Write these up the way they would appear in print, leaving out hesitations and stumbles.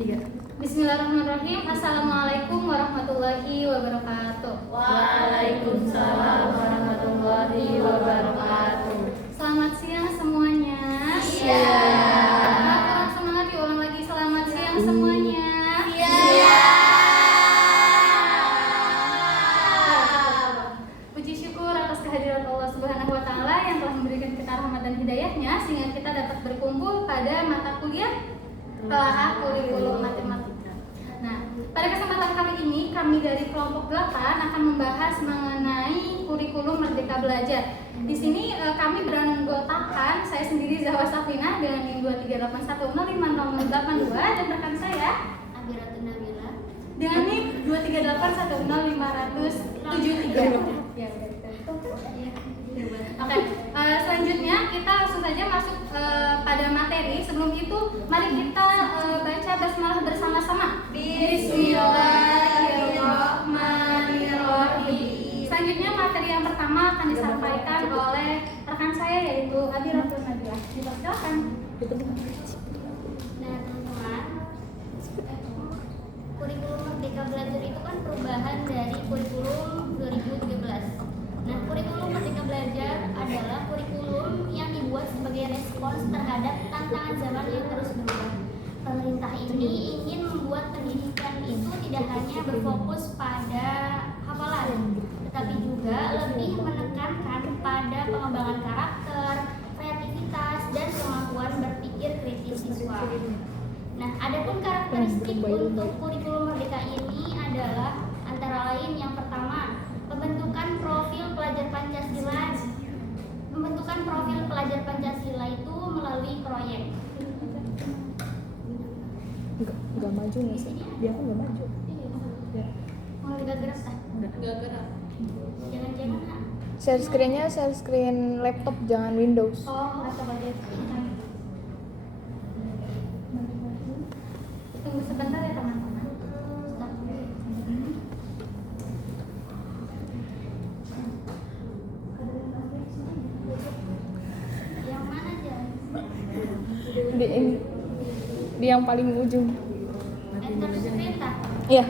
3. Bismillahirrahmanirrahim. Assalamualaikum warahmatullahi wabarakatuh. Waalaikumsalam warahmatullahi wabarakatuh. Selamat siang semuanya. Siang. Semangat diulang lagi. Selamat siang semuanya. Puji syukur atas kehadiran Allah Subhanahu wa taala yang telah memberikan kita rahmat dan hidayahnya sehingga kita dapat berkumpul pada mata kuliah Telaah Kurikulum Matematika. Nah, pada kesempatan kali ini kami dari kelompok 8 akan membahas mengenai kurikulum Merdeka Belajar. Di sini kami beranggotakan saya sendiri Zahwa Safina dengan NIM 238105082 dan rekan saya Abiratun Nabila dengan NIM 238105073. Ya, betul. Oke, selanjutnya kita langsung saja masuk pada materi. Sebelum itu, mari kita baca basmalah bersama-sama. Bismillahirrahmanirrahim. Selanjutnya materi yang pertama akan disampaikan oleh rekan saya yaitu Abiratun Nabila. Silakan. Nah teman-teman, kurikulum Merdeka Belajar itu kan perubahan dari kurikulum 2013. Nah, kurikulum Merdeka Belajar adalah kurikulum yang dibuat sebagai respons terhadap tantangan zaman yang terus berubah. Pemerintah ini ingin membuat pendidikan itu tidak hanya berfokus pada hafalan, tetapi juga lebih menekankan pada pengembangan karakter, kreativitas, dan kemampuan berpikir kritis siswa. Nah, adapun karakteristik untuk kurikulum Merdeka ini adalah antara lain yang pertama, pembentukan profil pelajar Pancasila. Pembentukan profil pelajar Pancasila itu melalui proyek. Enggak maju nih sih. Dia aku enggak maju. Ya. Oh, enggak gerak ah? Enggak gerak. Jangan-jangan ah? Share screen-nya share screen laptop, jangan Windows. Oh, atau aja. Tunggu sebentar ya teman-teman. Yang mana aja? Di yang paling ujung. Enter screen tak? Iya.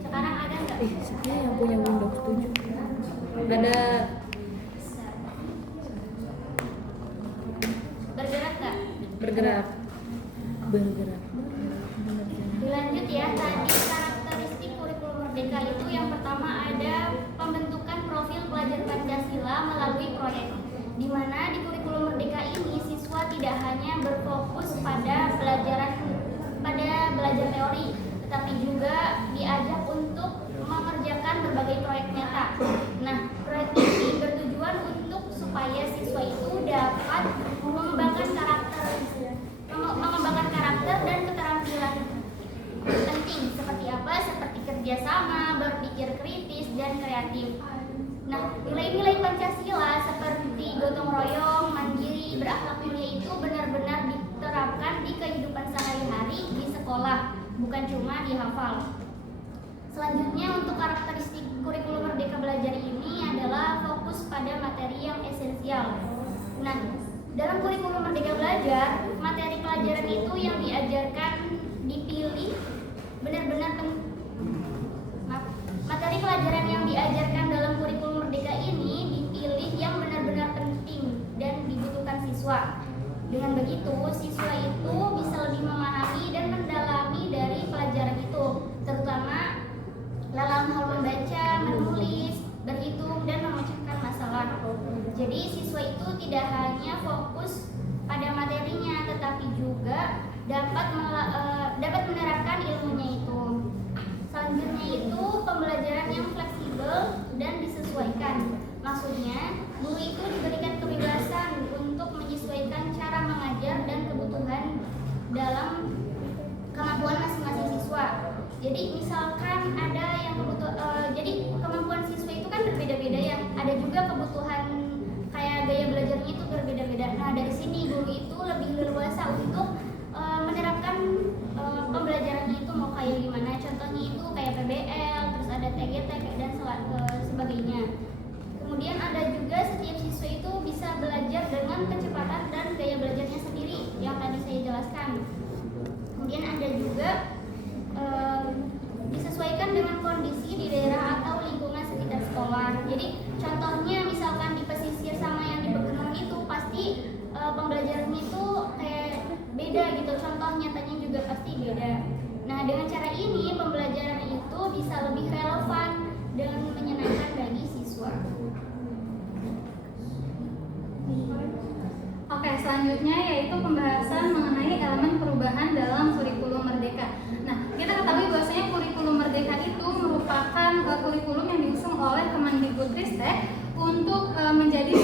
Sekarang ada nggak? Saya yang punya Windows 7. Ada. Bergerak nggak? Bergerak. Dilanjut ya, tadi karakteristik kurikulum Merdeka itu yang pertama ada pembentukan profil pelajar Pancasila melalui proyek. Di mana di kurikulum Merdeka ini siswa tidak hanya berfokus pada belajar teori, tetapi juga diajak untuk mengerjakan berbagai proyek nyata. Nah, proyek ini bertujuan untuk supaya siswa itu dapat mengembangkan karakter dan keterampilan penting seperti apa? Seperti kerjasama, berpikir kritis, dan kreatif. Nah, nilai-nilai Pancasila seperti gotong royong, mandiri, berakhlak mulia itu benar-benar diterapkan di kehidupan sehari-hari di sekolah, bukan cuma dihafal. Selanjutnya untuk karakteristik kurikulum Merdeka Belajar ini adalah fokus pada materi yang esensial. Nah, dalam kurikulum Merdeka Belajar, materi pelajaran itu yang diajarkan dipilih benar-benar materi pelajaran yang diajarkan dalam kurikulum Merdeka ini dipilih yang benar-benar penting dan dibutuhkan siswa. Dengan begitu, siswa itu bisa lebih memahami dan mendalami dari pelajaran itu, terutama dalam hal membaca, menulis, berhitung, dan memecahkan masalah. Jadi siswa itu tidak hanya fokus pada materinya, tetapi juga dapat menerapkan ilmunya itu. Selanjutnya itu pembelajaran yang fleksibel dan disesuaikan. Maksudnya, guru itu diberikan kebebasan untuk menyesuaikan cara mengajar dan kebutuhan dalam kemampuan masing-masing siswa. Jadi misalkan ada yang jadi kemampuan siswa itu kan berbeda-beda ya. Ada juga kebutuhan kayak gaya belajarnya itu berbeda-beda. Nah, dari sini guru itu lebih leluasa untuk menerapkan pembelajarannya itu mau kayak gimana. Contohnya itu kayak PBL, terus ada TGT dan sebagainya. Kemudian Jadi contohnya misalkan di pesisir sama yang di pegunungan itu pasti pembelajarannya itu kayak beda gitu. Contoh nyatanya juga pasti beda. Nah, dengan cara ini pembelajaran itu bisa lebih relevan dan menyenangkan bagi siswa. Oke, selanjutnya yaitu pembahasan mengenai elemen perubahan dalam kurikulum merdeka. Nah, kita ketahui bahwasanya kurikulum merdeka itu merupakan kurikulum yang diusung oleh Kemendikbudristek untuk menjadi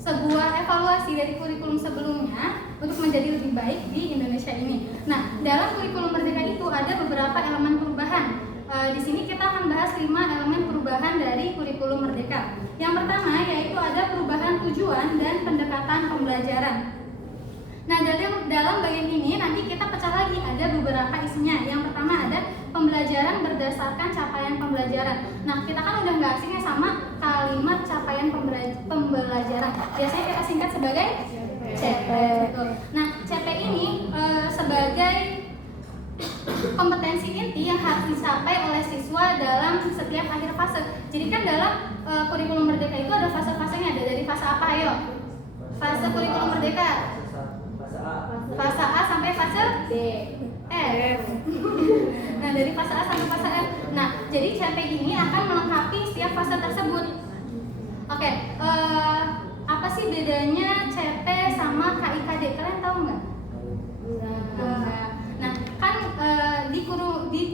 sebuah evaluasi dari kurikulum sebelumnya untuk menjadi lebih baik di Indonesia ini. Nah, dalam kurikulum merdeka itu ada beberapa elemen perubahan. Di sini kita akan bahas 5 elemen perubahan dari kurikulum merdeka. Yang pertama yaitu ada perubahan tujuan dan pendekatan pembelajaran. Nah, dalam bagian ini nanti kita pecah lagi, ada beberapa isinya. Yang pertama ada pembelajaran berdasarkan capaian pembelajaran. Nah, kita kan udah nggak asing ya sama kalimat capaian pembelajaran. Biasanya kita singkat sebagai CP. Nah, CP ini sebagai kompetensi inti yang harus dicapai oleh siswa dalam setiap akhir fase. Jadi kan dalam kurikulum merdeka itu ada fase-fasenya, ada dari fase apa ayo? Fase kurikulum merdeka. Fase A sampai fase D. F. Nah, dari fase A sampai fase F. Nah, jadi CP ini akan melengkapi setiap fase tersebut. Oke, apa sih bedanya CP sama KIKD? Kalian tahu nggak? Enggak. Nah, kan di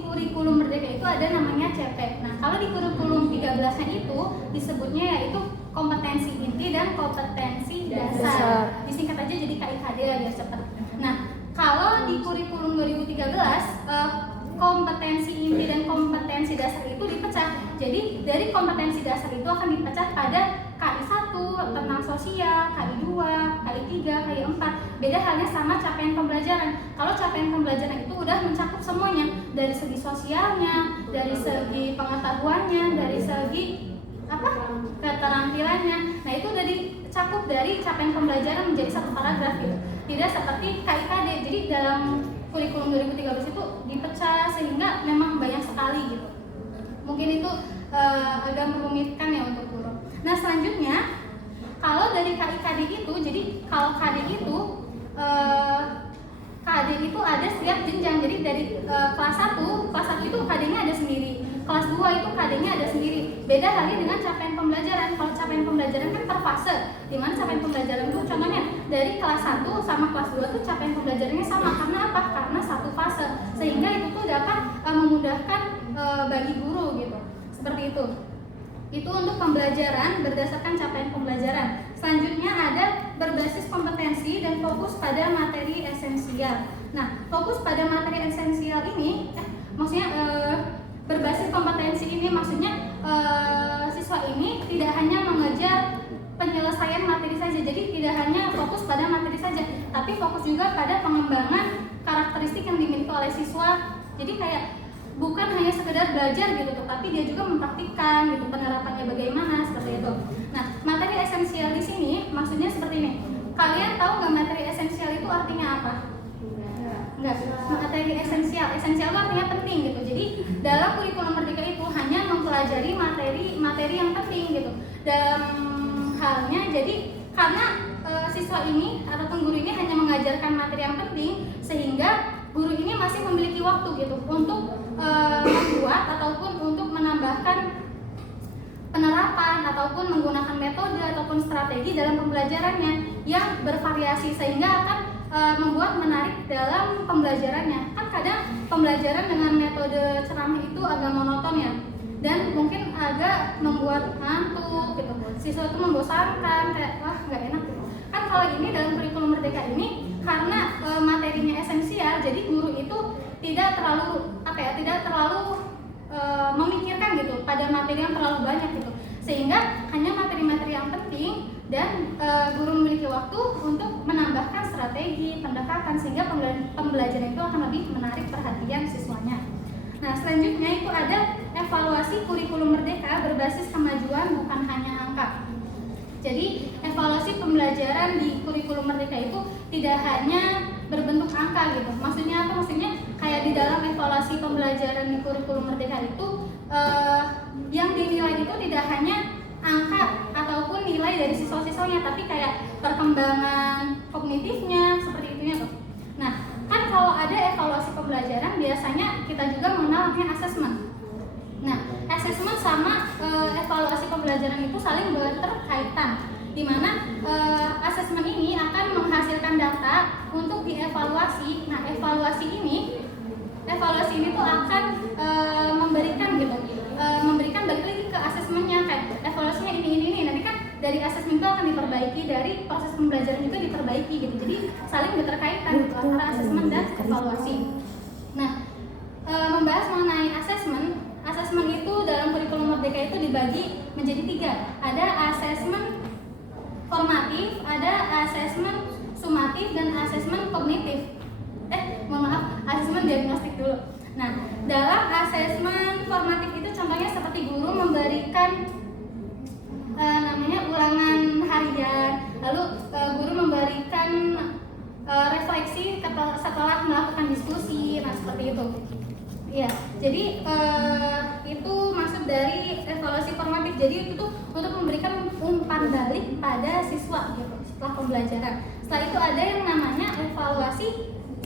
kurikulum merdeka itu ada namanya CP. Nah, kalau di kurikulum 13-nya itu disebutnya yaitu kompetensi inti dan kompetensi dasar. Disingkat aja jadi KIKD ya biar cepat. Nah, kalau di kurikulum 2013 kompetensi inti dan kompetensi dasar itu dipecah. Jadi dari kompetensi dasar itu akan dipecah pada KI1 tentang sosial, KI2, KI3, KI4. Beda halnya sama capaian pembelajaran. Kalau capaian pembelajaran itu udah mencakup semuanya, dari segi sosialnya, dari segi pengetahuannya, dari segi keterampilannya. Nah, itu udah dicakup dari capaian pembelajaran menjadi satu paragraf gitu. Tidak seperti KIKD. Jadi dalam kurikulum 2013 itu dipecah sehingga memang banyak sekali gitu. Mungkin itu agak merumitkan ya untuk guru. Nah, selanjutnya kalau dari KIKD itu, jadi kalau KD itu KD itu ada setiap jenjang. Jadi dari kelas 1 itu KD-nya ada sendiri. Kelas 2 itu KD-nya ada sendiri. Beda halnya dengan capaian pembelajaran. Kalau capaian pembelajaran kan per fase. Di mana capaian pembelajaran itu contohnya dari kelas 1 sama kelas 2 tuh capaian pembelajarannya sama. Karena apa? Karena satu fase. Sehingga itu tuh dapat memudahkan bagi guru gitu. Seperti itu. Itu untuk pembelajaran berdasarkan capaian pembelajaran. Selanjutnya ada berbasis kompetensi dan fokus pada materi esensial. Nah, fokus pada materi esensial ini, maksudnya berbasis kompetensi ini maksudnya siswa ini tidak hanya mengejar penyelesaian materi saja. Jadi tidak hanya fokus pada materi saja, tapi fokus juga pada pengembangan karakteristik yang dimiliki oleh siswa. Jadi kayak bukan hanya sekedar belajar gitu, tapi dia juga mempraktikkan gitu penerapannya bagaimana seperti itu. Nah, materi esensial di sini maksudnya seperti ini. Kalian tahu nggak materi esensial itu artinya apa? Enggak. Materi esensial itu artinya penting gitu. Jadi dalam kurikulum merdeka itu hanya mempelajari materi yang penting gitu. Dalam halnya jadi karena siswa ini ataupun guru ini hanya mengajarkan materi yang penting, sehingga guru ini masih memiliki waktu gitu untuk membuat ataupun untuk menambahkan penerapan ataupun menggunakan metode ataupun strategi dalam pembelajarannya yang bervariasi sehingga akan membuat menarik dalam pembelajarannya. Kan kadang pembelajaran dengan metode ceramah itu agak monoton ya, dan mungkin agak membuat ngantuk gitu. Siswa itu membosankan, kayak wah nggak enak gitu. Kan kalau ini dalam kurikulum merdeka ini karena materinya esensial, jadi guru itu tidak terlalu memikirkan gitu pada materi yang terlalu banyak gitu, sehingga hanya materi-materi yang penting dan guru memiliki waktu untuk menambahkan strategi pendekatan sehingga pembelajaran itu akan lebih menarik perhatian siswanya. Nah, selanjutnya itu ada evaluasi kurikulum merdeka berbasis kemajuan bukan hanya angka. Jadi evaluasi pembelajaran di kurikulum merdeka itu tidak hanya berbentuk angka gitu. Maksudnya apa? Maksudnya kayak di dalam evaluasi pembelajaran di kurikulum merdeka itu yang dinilai itu tidak hanya angka ataupun nilai dari siswa-siswanya, tapi kayak perkembangan kognitifnya seperti itunya tuh. Nah, kan kalau ada evaluasi pembelajaran biasanya kita juga mengenal namanya asesmen. Nah, asesmen sama evaluasi pembelajaran itu saling berkaitan, di mana asesmen ini akan menghasilkan data untuk dievaluasi. Nah, evaluasi ini tuh akan memberikan balik lagi ke asesmennya, kayak evaluasinya ini. Nanti kan dari asesmen itu akan diperbaiki, dari proses pembelajaran juga diperbaiki gitu. Jadi saling berkaitan gitu antara asesmen dan evaluasi. Nah, membahas mengenai asesmen itu dalam kurikulum Merdeka itu dibagi menjadi 3. Ada asesmen formatif, ada asesmen sumatif, dan asesmen kognitif. Asesmen diagnostik dulu. Nah, dalam asesmen formatif itu contohnya seperti guru memberikan namanya ulangan harian, lalu guru memberikan refleksi setelah melakukan diskusi. Nah, seperti itu. Ya, jadi itu masuk dari evaluasi formatif. Jadi itu tuh untuk memberikan umpan balik pada siswa gitu setelah pembelajaran. Setelah itu ada yang namanya evaluasi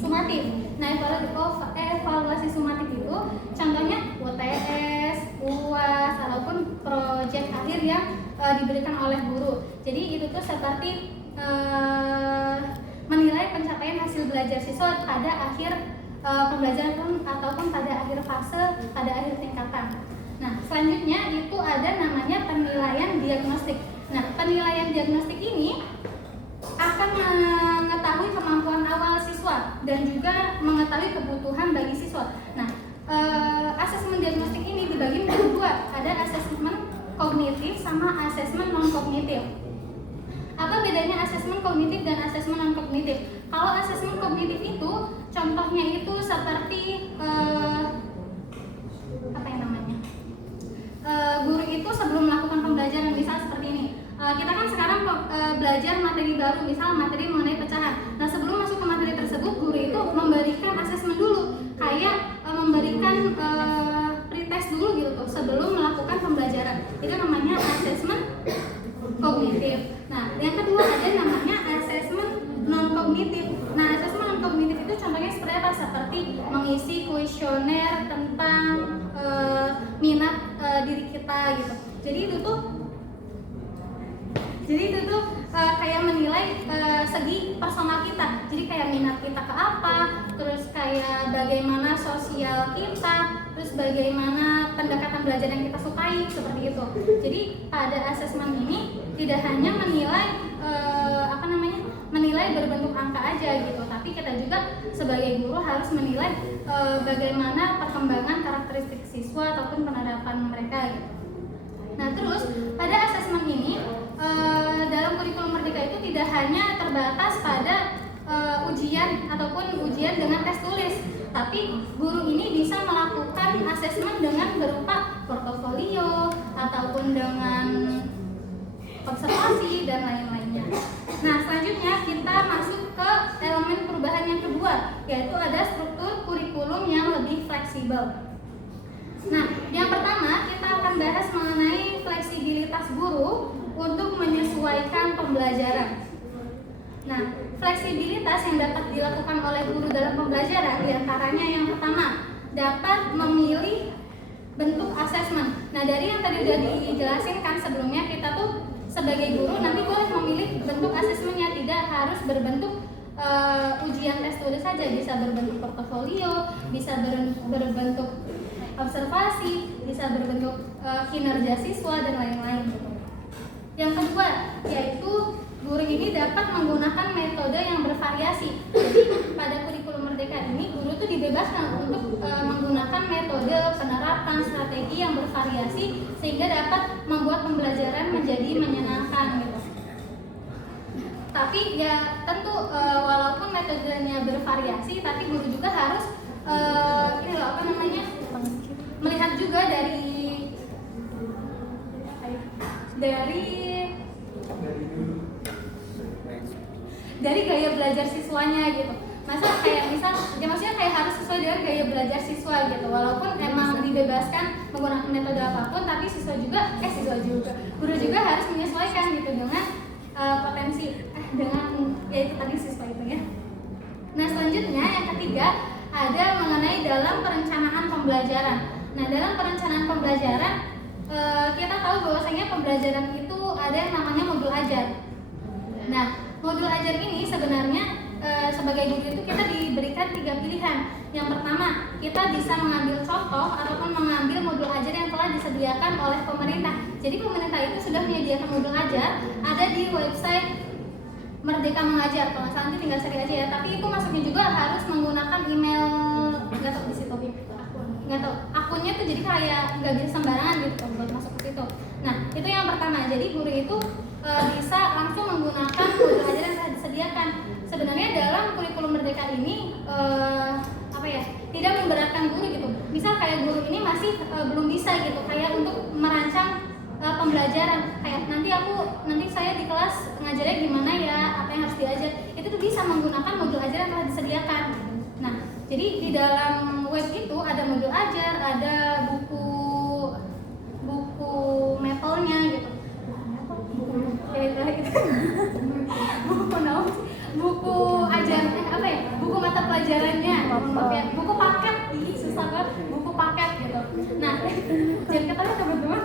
sumatif. Nah, evaluasi sumatif itu contohnya UTS, UAS, ataupun proyek akhir yang diberikan oleh guru. Jadi itu tuh seperti menilai pencapaian hasil belajar siswa pada akhir pembelajaran ataupun pada akhir fase, pada akhir tingkatan. Nah, selanjutnya itu ada namanya penilaian diagnostik. Nah, penilaian diagnostik ini akan mengetahui kemampuan awal siswa dan juga mengetahui kebutuhan bagi siswa. Nah, asesmen diagnostik ini dibagi menjadi 2. Ada asesmen kognitif sama asesmen non kognitif. Apa bedanya asesmen kognitif dan asesmen non kognitif? Kalau asesmen kognitif itu contohnya itu seperti guru itu sebelum melakukan pembelajaran, misal seperti ini. Kita kan sekarang belajar materi baru, misal materi mengenai pecahan. Nah, sebelum masuk ke materi tersebut, guru itu memberikan asesmen dulu, kayak memberikan pretest dulu gitu tuh sebelum melakukan pembelajaran. Itu namanya asesmen kognitif. Nah, yang kedua ada namanya asesmen non kognitif. Nah, asesmen non kognitif itu contohnya seperti apa? Seperti mengisi kuesioner tentang minat diri kita gitu. Jadi itu tuh kayak menilai segi personal kita. Jadi kayak minat kita ke apa, terus kayak bagaimana sosial kita, terus bagaimana pendekatan belajar yang kita sukai, seperti itu. Jadi pada asesmen ini tidak hanya menilai menilai berbentuk angka aja gitu, tapi kita juga sebagai guru harus menilai bagaimana perkembangan karakteristik siswa ataupun penerapan mereka gitu. Nah, terus pada asesmen ini dalam kurikulum Merdeka itu tidak hanya terbatas pada ujian ataupun ujian dengan tes tulis, tapi guru ini bisa melakukan asesmen dengan berupa portofolio ataupun dengan observasi dan lain-lainnya. Nah, selanjutnya kita masuk ke elemen perubahan yang kedua, yaitu ada struktur kurikulum yang lebih fleksibel. Nah, yang pertama kita akan bahas mengenai fleksibilitas guru untuk menyesuaikan pembelajaran. Nah, fleksibilitas yang dapat dilakukan oleh guru dalam pembelajaran diantaranya yang pertama, dapat memilih bentuk asesmen. Nah, dari yang tadi sudah dijelasin kan sebelumnya, kita tuh sebagai guru nanti boleh memilih bentuk asesmennya, tidak harus berbentuk ujian tes tulis saja, bisa berbentuk portofolio, bisa berbentuk observasi, bisa berbentuk kinerja siswa dan lain-lain. Yang kedua, yaitu guru ini dapat menggunakan metode yang bervariasi. Jadi pada kurikulum Merdeka ini guru itu dibebaskan untuk menggunakan metode penerapan strategi yang bervariasi sehingga dapat membuat pembelajaran menjadi menyenangkan gitu. Tapi ya tentu walaupun metodenya bervariasi, tapi guru juga harus melihat juga dari gaya belajar siswanya gitu. Maksudnya kayak harus sesuai dengan gaya belajar siswa gitu. Walaupun emang di dibebaskan menggunakan metode apapun, tapi guru juga harus menyesuaikan gitu dengan potensi dengan yaitu tadi siswa itu ya. Nah selanjutnya yang ketiga ada mengenai dalam perencanaan pembelajaran. Nah dalam perencanaan pembelajaran kita tahu bahwasanya pembelajaran itu ada yang namanya modul ajar. Nah modul ajar ini sebenarnya sebagai guru itu kita diberikan 3 pilihan. Yang pertama, kita bisa mengambil contoh ataupun mengambil modul ajar yang telah disediakan oleh pemerintah. Jadi pemerintah itu sudah menyediakan modul ajar, ada di website Merdeka Mengajar. Kalau nggak salah nanti tinggal cari aja ya. Tapi itu masuknya juga harus menggunakan email, nggak tahu di situ, nggak tahu akunnya tuh, jadi kayak nggak bisa sembarangan gitu buat masuk ke situ. Nah itu yang pertama. Jadi guru itu bisa langsung menggunakan modul ajar yang telah disediakan. Sebenarnya dalam kurikulum Merdeka ini tidak memberatkan guru gitu. Misal kayak guru ini masih belum bisa gitu kayak untuk merancang pembelajaran, kayak nanti saya di kelas ngajarnya gimana ya, apa yang harus diajar, itu tuh bisa menggunakan modul ajar yang telah disediakan. Nah jadi di dalam web itu ada modul ajar, ada buku mapelnya gitu, buku ajar buku mata pelajarannya, buku paket, susah banget, buku paket gitu. Nah jangan ketawa teman-teman.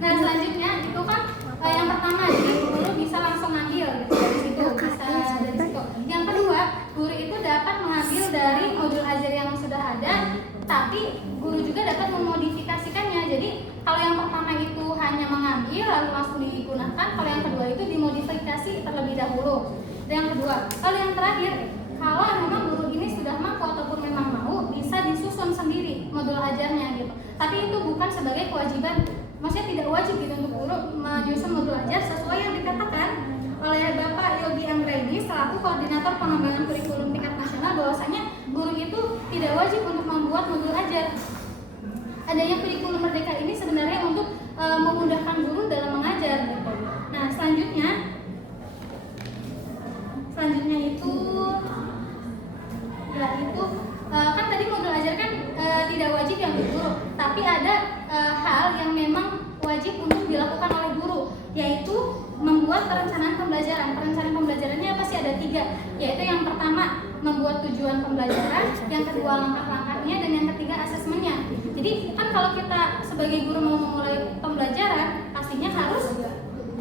Nah selanjutnya itu kan yang pertama, jadi guru bisa langsung ngambil gitu, dari situ bisa dari situ. Yang kedua, guru itu dapat mengambil dari modul ajar yang sudah ada, tapi guru juga dapat memodifikasikannya. Jadi kalau yang pertama itu hanya mengambil lalu langsung digunakan, kalau yang kedua itu dimodifikasi terlebih dahulu. Dan yang kedua, lalu yang terakhir, kalau memang guru ini sudah mampu ataupun memang mau, bisa disusun sendiri modul ajarnya gitu. Tapi itu bukan sebagai kewajiban, maksudnya tidak wajib gitu untuk guru menyusun modul ajar sesuai yang dikatakan oleh Bapak Yogi Anggraini selaku Koordinator Pengembangan Kurikulum Tingkat Nasional, bahwasanya guru itu tidak wajib untuk membuat modul ajar. Adanya kurikulum Merdeka ini sebenarnya untuk memudahkan guru dalam mengajar gitu. Nah selanjutnya itu kan tadi modul ajar kan tidak wajib yang guru, tapi ada hal yang memang wajib untuk dilakukan oleh guru, yaitu membuat perencanaan pembelajaran. Perencanaan pembelajarannya pasti ada 3, yaitu yang pertama membuat tujuan pembelajaran, yang kedua langkah-langkahnya, dan yang ketiga asesmennya. Jadi kan kalau kita sebagai guru mau memulai pembelajaran, pastinya harus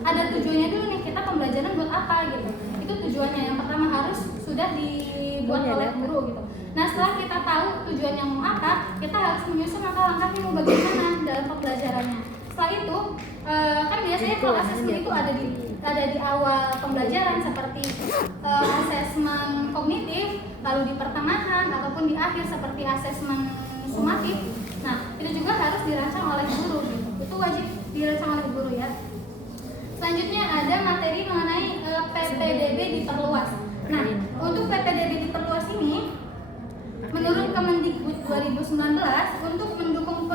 ada tujuannya dulu nih, kita pembelajaran buat apa gitu. Itu tujuannya yang pertama harus sudah dibuat oleh guru gitu. Nah setelah kita tahu tujuannya mau apa, kita harus menyusun langkah-langkahnya mau bagaimana dalam pembelajarannya. Setelah itu kan biasanya kalau asesmen itu ada di awal pembelajaran seperti asesmen kognitif, lalu di pertengahan ataupun di akhir seperti asesmen sumatif. Nah itu juga harus dirancang oleh guru gitu. Itu wajib dirancang oleh guru ya. Selanjutnya ada materi mengenai PPDB diperluas. Nah untuk PPDB diperluas ini, menurut Kemendikbud 2019, untuk mendukung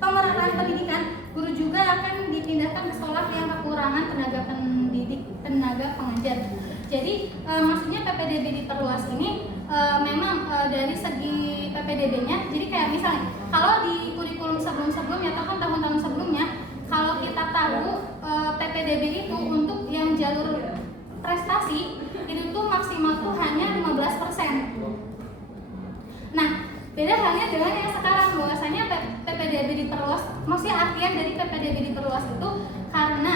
pemerataan pendidikan, guru juga akan dipindahkan ke sekolah yang kekurangan tenaga pengajar. Jadi maksudnya PPDB diperluas ini memang dari segi PPDB-nya. Jadi kayak misalnya kalau di kurikulum sebelum-sebelumnya atau tahun-tahun sebelumnya, kalau kita tahu PPDB itu untuk yang jalur prestasi itu tuh maksimal tuh hanya 15%. Nah, beda halnya dengan yang sekarang, bahwasanya PPDB diperluas. Maksudnya artian dari PPDB diperluas itu karena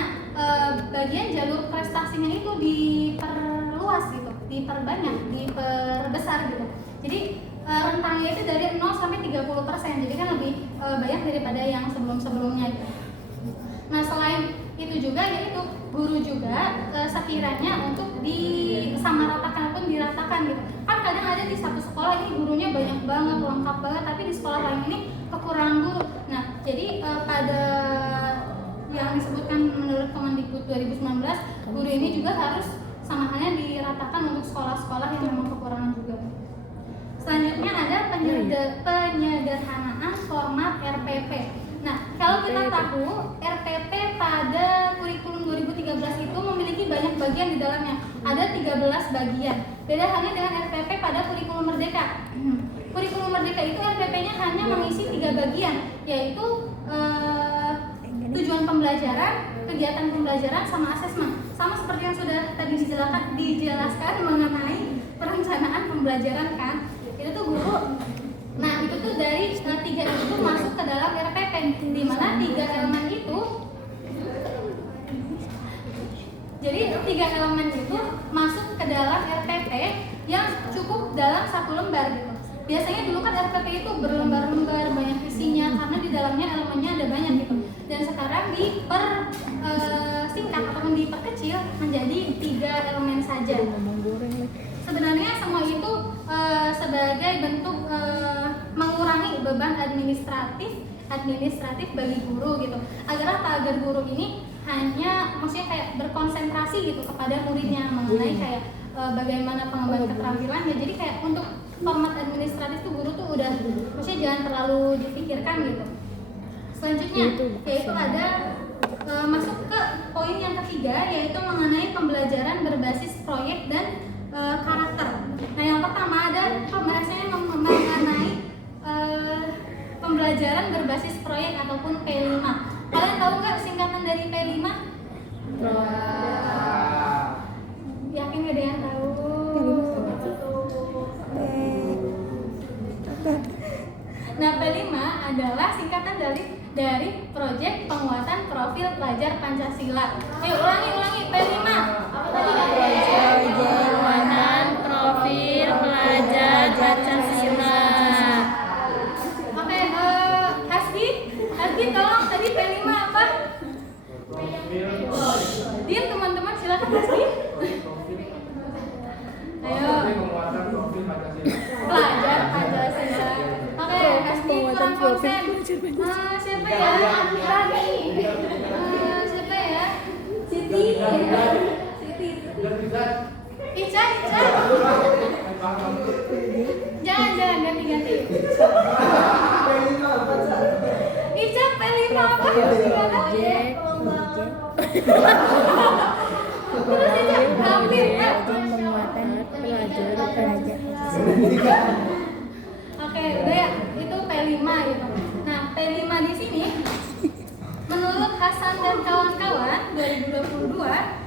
bagian jalur prestasinya itu diperluas gitu, diperbanyak, diperbesar gitu. Jadi rentangnya itu dari 0 sampai 30%. Jadi kan lebih banyak daripada yang sebelum-sebelumnya gitu. Nah, selain itu juga yaitu guru juga sekiranya untuk disamaratakan pun diratakan gitu. Kan kadang ada di satu sekolah ini gurunya banyak banget, lengkap banget, tapi di sekolah lain ini kekurangan guru. Nah, jadi pada yang disebutkan menurut Kemendikbud 2019, guru ini juga harus sama halnya diratakan untuk sekolah-sekolah yang memang kekurangan juga. Selanjutnya ada penyederhanaan format RPP. Nah, kalau kita tahu RPP pada kurikulum 2013 itu memiliki banyak bagian di dalamnya. Ada 13 bagian. Beda halnya dengan RPP pada kurikulum Merdeka. kurikulum merdeka itu RPP-nya hanya mengisi 3 bagian, yaitu tujuan pembelajaran, kegiatan pembelajaran, sama asesmen. Sama seperti yang sudah tadi dijelaskan mengenai perencanaan pembelajaran kan. Itu tuh guru. Nah, itu tuh dari 3 itu masuk ke dalam RPP, di mana 3 elemen itu. Jadi 3 elemen itu masuk ke dalam RPP yang cukup dalam 1 lembar gitu. Biasanya dulu kan RPP itu berlembar-lembar, banyak isinya karena di dalamnya elemennya ada banyak gitu. Dan sekarang singkat ataupun diperkecil menjadi 3 elemen saja. Sebenarnya semua itu sebagai bentuk mengurangi beban administratif bagi guru gitu. Agar guru ini hanya maksudnya kayak berkonsentrasi gitu kepada muridnya mengenai kayak bagaimana pengembangan keterampilannya. Jadi kayak untuk format administratif tuh guru tuh udah maksudnya jangan terlalu dipikirkan gitu. Selanjutnya yaitu ada masuk ke poin yang ketiga, yaitu mengenai pembelajaran berbasis proyek dan karakter. Nah, yang pertama ada pembahasannya mengenai pembelajaran berbasis proyek ataupun P5. Kalian tahu nggak singkatan dari P5? Yakin nggak ada yang tahu? Nah, P5 adalah singkatan dari Proyek Penguatan Profil Pelajar Pancasila. Ayo ulangi P5. Apa tadi? Proyek Penguatan Profil Pelajar Pancasila. Oke, Hasbi tolong tadi P5 apa? Diam teman-teman, silakan Hasbi. Ayo. Pelajar Pancasila. Oke, Hasbi kurang konsen. Siapa ya? Rani. Siapa ya? Siti. Ica. Jangan ganti. Ica P5 apa? Terus Ica hampir kan? Penguatan pelajar Oke, udah ya, itu P5 gitu. Nah, P5 di sini menurut Hasan dan kawan-kawan 2022,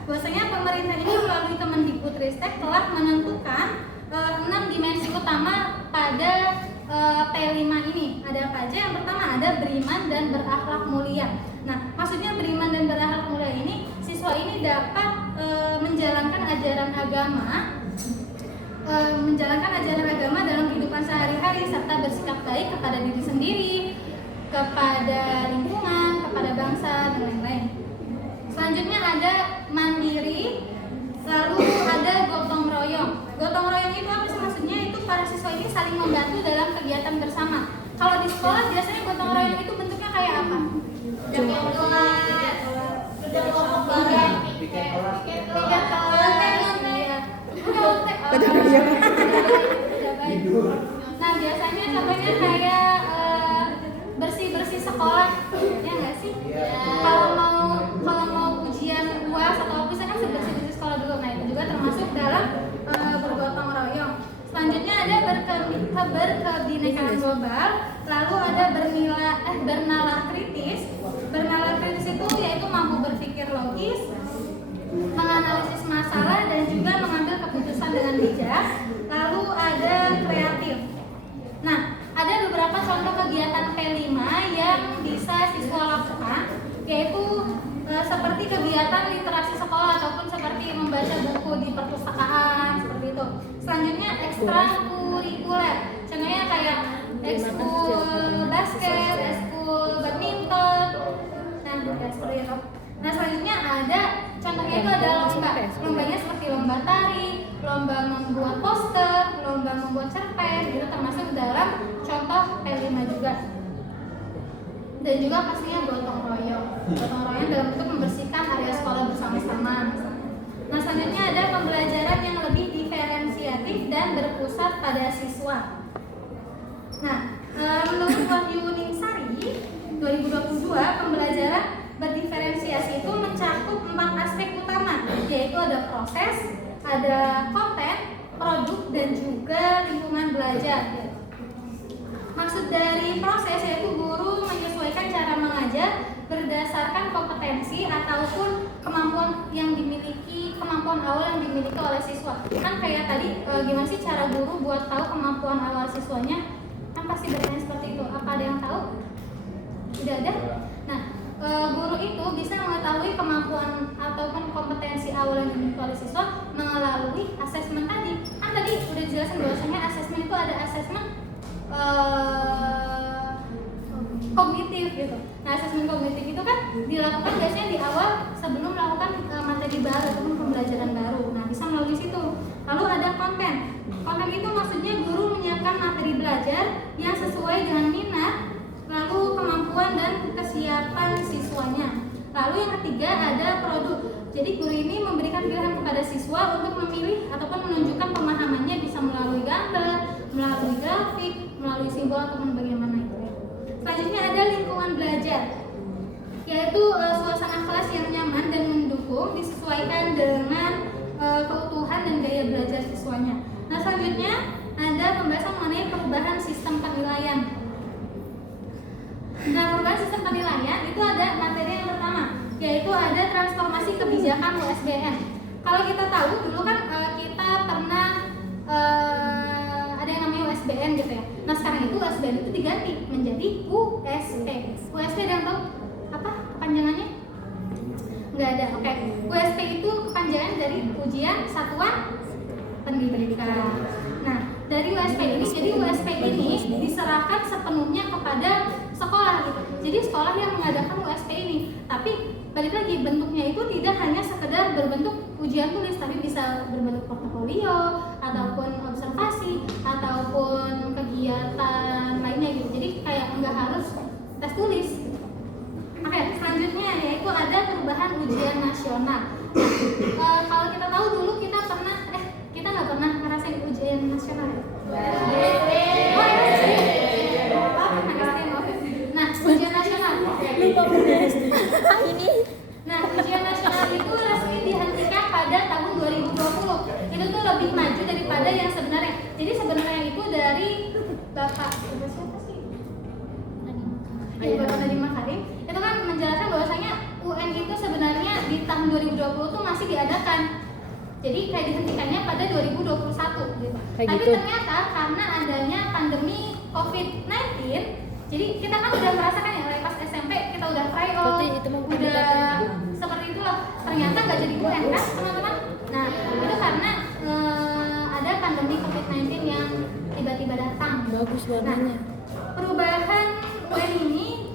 bahwasanya pemerintah ini melalui Kemendikbudristek telah menentukan 6 dimensi utama pada P5 ini. Ada apa aja? Yang pertama ada beriman dan berakhlak mulia. Nah, maksudnya beriman dan berakhlak mulia ini, siswa ini dapat menjalankan ajaran agama dalam kehidupan sehari-hari serta bersikap baik kepada diri sendiri, kepada lingkungan, kepada bangsa dan lain-lain. Selanjutnya ada mandiri, lalu ada gotong royong. Gotong royong itu apa sih maksudnya? Itu para siswa ini saling membantu dalam kegiatan bersama. Kalau di sekolah biasanya gotong royong itu bentuknya kayak apa? Piket kelompok bareng, piket Nah, biasanya contohnya kayak bersih-bersih sekolah, ya nggak sih? Kalau mau ujian UAS atau apa kan bersih-bersih sekolah dulu. Nah, itu juga termasuk dalam bergotong royong. Selanjutnya ada berkebinekaan global, lalu ada bernalar kritis. Bernalar kritis itu yaitu mampu berpikir logis, menganalisis masalah dan juga mengambil keputusan dengan bijak. Lalu ada kreatif. Nah, ada beberapa contoh kegiatan P5 yang bisa siswa lakukan, yaitu seperti kegiatan literasi sekolah ataupun seperti membaca buku di perpustakaan seperti itu. Selanjutnya ekstrakurikuler, contohnya kayak ekskul basket, ekskul badminton, nah seperti itu. Nah, selanjutnya ada contohnya itu ada lomba. Lombanya seperti lomba tari, lomba membuat poster, lomba membuat cerpen, itu termasuk dalam contoh P5 juga. Dan juga pastinya gotong royong. Gotong royong dalam bentuk membersihkan area sekolah bersama-sama. Nah, selanjutnya ada pembelajaran yang lebih diferensiatif dan berpusat pada siswa. Nah, menurut Wahyu Ningsari 2022, pembelajaran berdiferensiasi itu mencakup 4 aspek utama, yaitu ada proses, ada konten, produk, dan juga lingkungan belajar. Maksud dari proses yaitu guru menyesuaikan cara mengajar berdasarkan kompetensi ataupun kemampuan yang dimiliki, kemampuan awal yang dimiliki oleh siswa. Kan kayak tadi gimana sih cara guru buat tahu kemampuan awal siswanya? Kan pasti bertanya seperti itu. Apa ada yang tahu? Tidak ada? Nah, guru itu bisa mengetahui kemampuan ataupun kompetensi awal yang dimiliki oleh siswa melalui asesmen tadi. Kan tadi udah dijelasin bahwasanya asesmen itu ada asesmen kognitif gitu. Nah, asesmen kognitif itu kan dilakukan biasanya di awal sebelum melakukan materi baru ataupun pembelajaran baru. Nah, bisa melalui situ. Lalu ada konten. Konten itu maksudnya guru menyiapkan materi belajar yang sesuai dengan minat, lalu kemampuan dan kesiapan siswanya. Lalu yang ketiga ada produk. Jadi guru ini memberikan pilihan kepada siswa untuk memilih ataupun menunjukkan pemahamannya bisa melalui gambar, melalui grafik, melalui simbol ataupun bagaimana itu. Selanjutnya ada lingkungan belajar, yaitu suasana kelas yang nyaman dan mendukung disesuaikan dengan keutuhan dan gaya belajar siswanya. Nah, selanjutnya ada pembahasan mengenai perubahan sistem penilaian. Nah, perubahan sistem penilaian itu ada materi yang pertama, yaitu ada transformasi kebijakan USBN. Kalau kita tahu dulu kan kita pernah ada yang namanya USBN gitu ya. Nah, sekarang itu USBN itu diganti menjadi USP. USP ada yang tahu apa kepanjangannya? Nggak ada. Oke. USP itu kepanjangan dari Ujian Satuan Pendidikan. Nah, dari USP ini, jadi USP ini diserahkan sepenuhnya kepada sekolah gitu. Jadi sekolah yang mengadakan USP ini. Tapi balik lagi, bentuknya itu tidak hanya sekedar berbentuk ujian tulis, tapi bisa berbentuk portofolio ataupun observasi ataupun kegiatan lainnya gitu. Jadi kayak nggak harus tes tulis. Oke, selanjutnya yaitu ada perubahan ujian nasional. Kalau kita tahu dulu kita nggak pernah ngerasain ujian nasional ya? Nah, ujian nasional. Nah, ujian nasional itu resmi dihentikan pada tahun 2020. Itu tuh lebih maju daripada yang sebenarnya. Jadi sebenarnya itu dari Bapak siapa sih? Bapak Nadiem Makarim itu kan menjelaskan bahwasanya UN itu sebenarnya di tahun 2020 tuh masih diadakan. Jadi kayak dihentikannya pada 2021 gitu. Tapi ternyata karena adanya pandemi COVID-19, jadi kita kan udah merasakan ya, mulai pas SMP kita udah tryout, udah seperti itulah. Ternyata nggak jadi UN kan teman-teman. Nah, itu karena ada pandemi COVID-19 yang tiba-tiba datang. Bagus warnanya. Nah, perubahan UN ini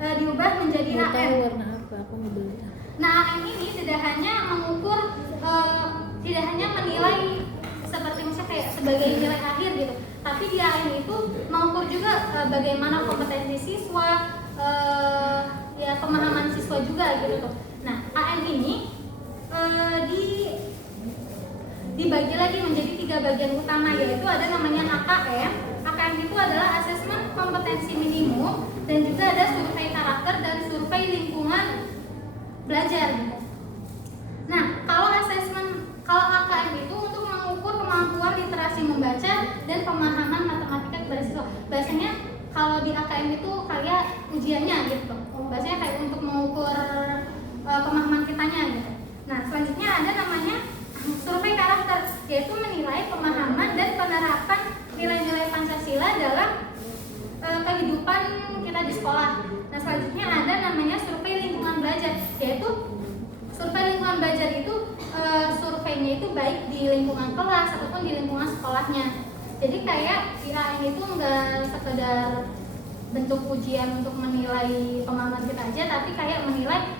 diubah menjadi Nggak tahu AM. warna apa, aku mau beli. Nah, AM ini tidak hanya mengukur, tidak hanya menilai seperti misalnya kayak sebagai nilai akhir gitu, tapi di AM itu mengukur juga bagaimana kompetensi siswa, ya pemahaman siswa juga gitu tuh. Nah, AM ini dibagi lagi menjadi 3 bagian utama, yaitu ada namanya AKM. AKM itu adalah asesmen kompetensi minimum, dan juga ada survei karakter dan survei lingkungan belajar gitu. Nah, kalau AKM itu untuk mengukur kemampuan literasi membaca dan pemahaman matematika kepada siswa. Biasanya kalau di AKM itu kayak ujiannya gitu. Biasanya kayak untuk mengukur pemahaman kitanya gitu. Nah, selanjutnya ada namanya survei karakter, yaitu menilai pemahaman dan penerapan nilai-nilai Pancasila dalam kehidupan kita di sekolah. Nah, selanjutnya ada namanya survei lingkungan belajar, yaitu survei lingkungan belajar itu surveinya itu baik di lingkungan kelas ataupun di lingkungan sekolahnya. Jadi kayak di AM itu nggak sekedar bentuk ujian untuk menilai pemahaman kita aja, tapi kayak menilai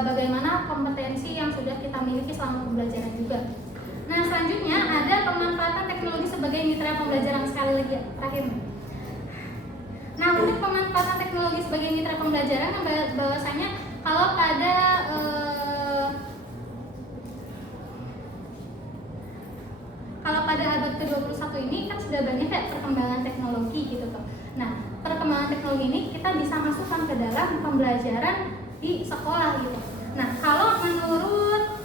bagaimana kompetensi yang sudah kita miliki selama pembelajaran juga. Nah, selanjutnya ada pemanfaatan teknologi sebagai mitra pembelajaran, sekali lagi terakhir. Nah, untuk pemanfaatan teknologi sebagai mitra pembelajaran, bahwasanya kalau pada abad ke-21 ini kan sudah banyak ya perkembangan teknologi gitu tuh. Nah, perkembangan teknologi ini kita bisa masukkan ke dalam pembelajaran di sekolah gitu. Nah, kalau menurut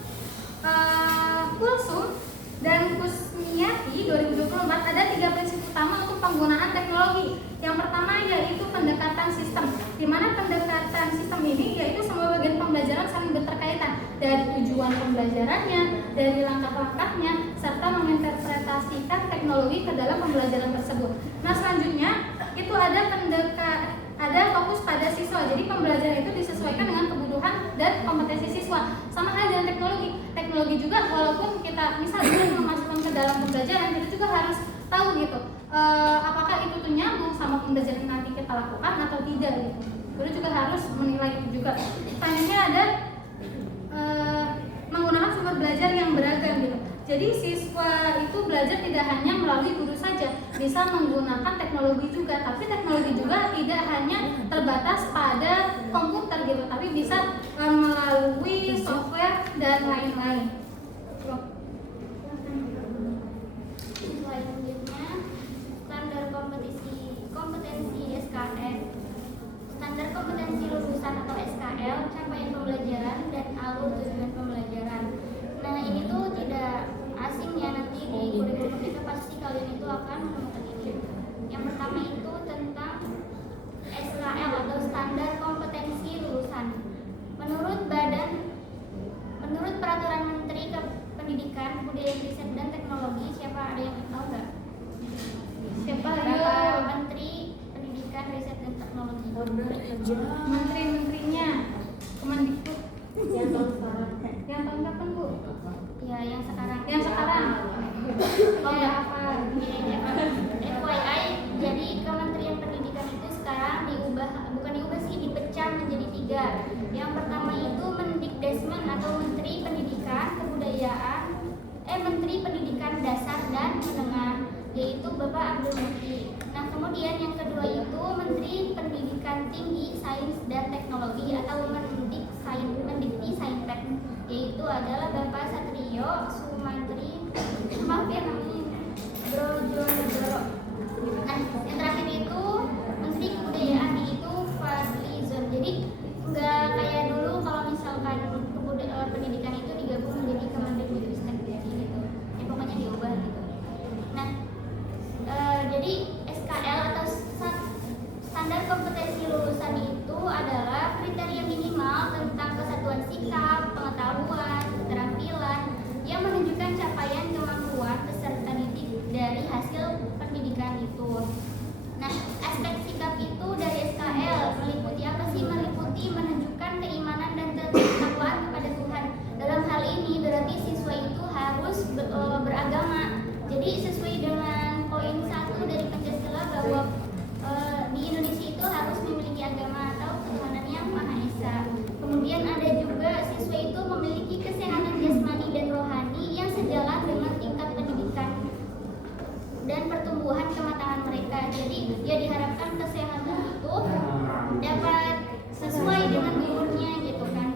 Kulsum dan Kusmiati 2024 ada 3 prinsip utama untuk penggunaan teknologi, Yang pertama yaitu pendekatan sistem, di mana pendekatan sistem ini yaitu semua bagian pembelajaran saling berterkaitan, dari tujuan pembelajarannya, dari langkah-langkahnya, serta menginterpretasikan teknologi ke dalam pembelajaran tersebut. Nah selanjutnya itu ada fokus pada siswa. Jadi pembelajaran itu disesuaikan dengan kebutuhan dan kompetensi siswa. Sama halnya dengan teknologi. Teknologi juga walaupun kita misalnya memasukkan ke dalam pembelajaran, kita juga harus tahu gitu. Apakah itu tuh nyambung sama pembelajaran yang nanti kita lakukan atau tidak gitu. Guru juga harus menilai itu juga. Selanjutnya ada menggunakan sumber belajar yang beragam gitu. Jadi siswa itu belajar tidak hanya melalui guru saja, bisa menggunakan teknologi juga. Tapi teknologi juga tidak hanya terbatas pada komputer gitu, tapi bisa melalui software dan lain-lain. Selanjutnya, standar kompetensi SKL. Standar kompetensi lulusan atau SKL, capaian pembelajaran dan alur tujuan pembelajaran. Nah ini tuh tidak asing ya, nanti di kurikulum kita pasti kalian itu akan menemukan ini. Yang pertama itu tentang SKL atau standar kompetensi lulusan. Menurut peraturan Menteri Pendidikan, Kebudayaan, Riset dan Teknologi, siapa ada yang tahu nggak? Siapa Bapak Menteri Pendidikan, Riset dan Teknologi. Menteri-menterinya Kemendikbud yang tahun kapan Bu? Ya yang sekarang. Yang sekarang. Oh Ya, apa? FYI, jadi Kementerian Pendidikan itu sekarang dipecah menjadi 3. Yang pertama itu Mendikdesmen atau Menteri Pendidikan Dasar dan Menengah, yaitu Bapak Abdul Muti. Nah kemudian yang kedua itu Menteri Pendidikan Tinggi, Sains dan Teknologi atau Mendikti Saintek, yaitu adalah Bapak Satrio Sumantri, maaf ya namanya Brojonegoro. Nah yang terakhir itu Menteri Kebudayaan, yaitu Fadlizon. Jadi nggak kayak dulu kalau misalkan pendidikan itu digabung menjadi Kemendikbudristek gitu. Ya pokoknya diubah gitu. Nah jadi SKL atau standar kompetensi lulusan itu adalah kriteria minimal tentang kesatuan sikap, pengetahuan, keterampilan yang menunjukkan capaian kemampuan peserta didik dari hasil pendidikan itu. Nah, aspek sikap itu dari SKL meliputi apa sih? Meliputi menunjukkan keimanan dan ketakwaan kepada Tuhan. Dalam hal ini berarti siswa itu harus beragama. Jadi sesuai dengan poin 1 dari Pancasila bahwa di Indonesia itu harus memiliki agama atau ketuhanan yang Maha Esa. Kemudian ada juga siswa itu memiliki kesehatan jasmani dan rohani yang sejalan dengan tingkat pendidikan dan pertumbuhan kematangan mereka. Jadi ya diharapkan kesehatan itu dapat sesuai dengan umurnya gitu kan.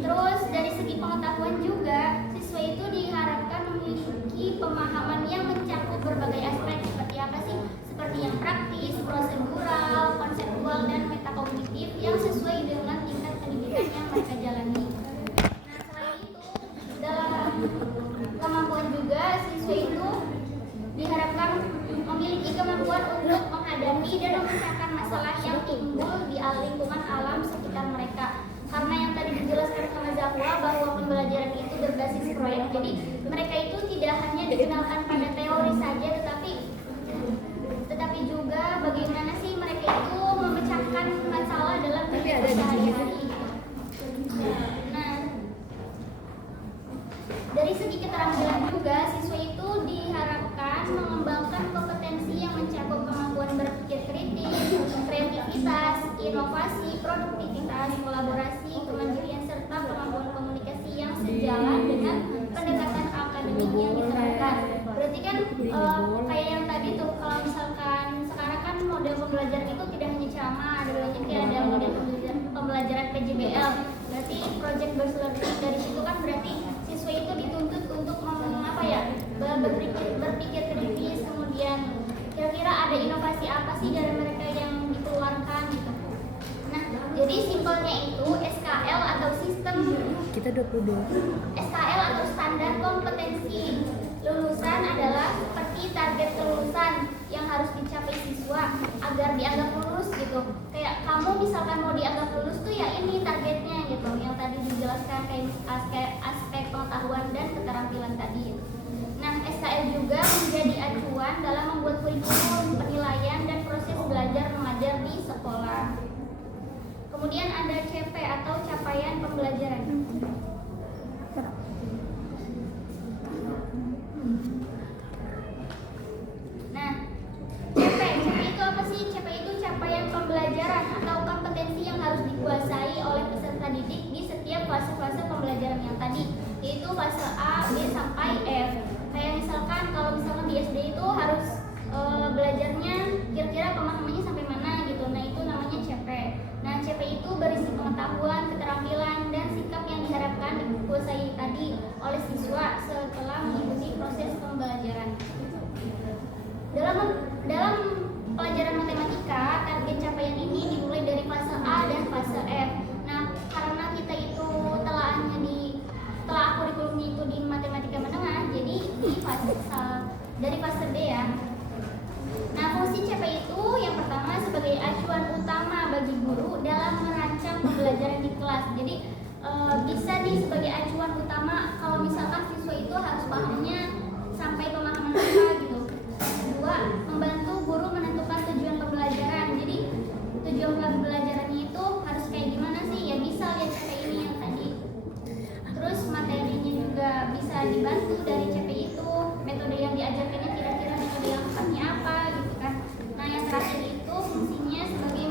Terus dari segi pengetahuan juga siswa itu diharapkan memiliki pemahaman yang mencakup berbagai aspek seperti apa sih? Seperti yang praktis, prosedural, konseptual dan metakognitif yang sesuai dengan tingkat pendidikan yang mereka jalani. Nah selain itu dalam kemampuan juga siswa itu diharapkan memiliki kemampuan untuk menghadapi dan memecahkan masalah yang timbul di lingkungan alam sekitar mereka. Karena yang tadi dijelaskan sama Zahwa bahwa pembelajaran itu berbasis proyek. Jadi mereka itu tidak hanya dikenalkan pada teori saja, tetapi juga bagaimana sih mereka itu memecahkan masalah dalam kehidupan sehari-hari. Nah, dari segi keterampilan juga siswa itu diharapkan mengembangkan kompetensi yang mencakup kemampuan berpikir kritis, kreativitas, inovasi, produktivitas, kolaborasi, kemandirian serta kemampuan komunikasi yang sejalan dengan pendekatan akademik yang diterapkan. Berarti kan kayak yang tadi tuh, kalau misalkan sekarang kan model pembelajaran itu tidak hanya ceramah, ada banyak ya, ada model pembelajaran PJBL. Berarti project based learning, dari situ kan berarti siswa itu dituntut untuk berpikir kritis, kemudian kira-kira ada inovasi apa sih dari mereka yang dikeluarkan gitu. Nah, jadi simpelnya itu SKL atau sistem Kita 22. SKL atau standar kompetensi lulusan adalah seperti target kelulusan yang harus dicapai siswa agar dianggap lulus gitu. Kayak kamu misalkan mau dianggap lulus tuh ya ini targetnya gitu, yang tadi dijelaskan kayak aspek pengetahuan dan keterampilan tadi. Nah, SKL juga menjadi acuan dalam membuat kurikulum, penilaian, dan proses belajar mengajar di sekolah. Kemudian ada CP atau capaian pembelajaran. Nah, CP itu apa sih? CP itu capaian pembelajaran atau kompetensi yang harus dikuasai oleh peserta didik di setiap fase-fase pembelajaran yang tadi, yaitu fase A, B, sampai F. Kayak misalkan kalau misalkan di SD itu harus belajarnya kira-kira pemahamannya sampai mana gitu. Nah, itu namanya CP. Nah, CP itu berisi pengetahuan, keterampilan, dan sikap yang diharapkan dikuasai tadi oleh siswa setelah mengikuti proses pembelajaran. Dalam pelajaran matematika, target capaian ini dimulai dari fase A dan fase F. Nah, karena kita itu telah kurikulumnya itu di matematika menengah, jadi dari fase D ya. Nah, fungsi CP itu yang pertama sebagai acuan utama bagi guru dalam merancang pembelajaran di kelas. Jadi bisa sebagai acuan utama kalau misalkan siswa itu harus pahamnya sampai pemahaman apa gitu. Kedua, membantu guru menentukan tujuan pembelajaran. Jadi tujuan pembelajarannya itu harus kayak gimana sih? Ya bisa lihat CP ini yang tadi. Terus materinya juga bisa dibantu dari CP itu. Metode yang diajarkannya kira-kira metode yang tepatnya apa gitu kan. Nah, yang terakhir itu fungsinya sebagai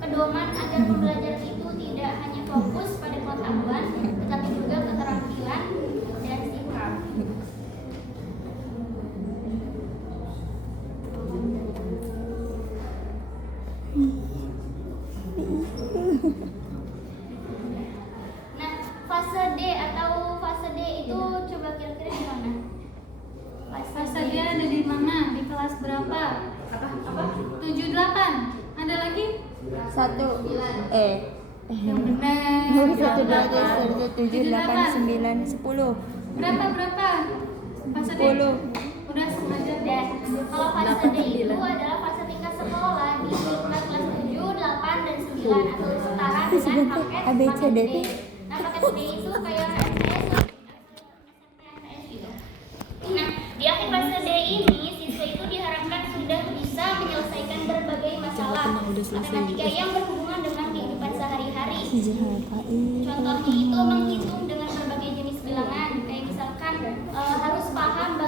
pedoman agar pembelajaran itu tidak hanya fokus pada pengetahuan, tetapi juga keterampilan dan sikap. Nah, fase D atau fase D itu coba kira-kira di mana? Fase D ada di mana? Di kelas berapa? Apa? 7, 8. Ada lagi? 1 Yang benar. 1, 2, 3, 4, 5, 6, 7, 8, 9, 10. Berapa? Fase D. 10. Udah sengaja Dan kalau fase D itu adalah fase tingkat sekolah di lingkungan kelas 7, 8, dan 9 atau setara dengan paket ABCD. D. Nah, paket D itu kayak MTS gitu. Nah, di akhir fase D ini siswa itu diharapkan sudah bisa menyelesaikan berbagai masalah matematika yang berhubungan dengan kehidupan sehari-hari. Contohnya itu menghitung dengan berbagai jenis bilangan, kayak misalkan harus paham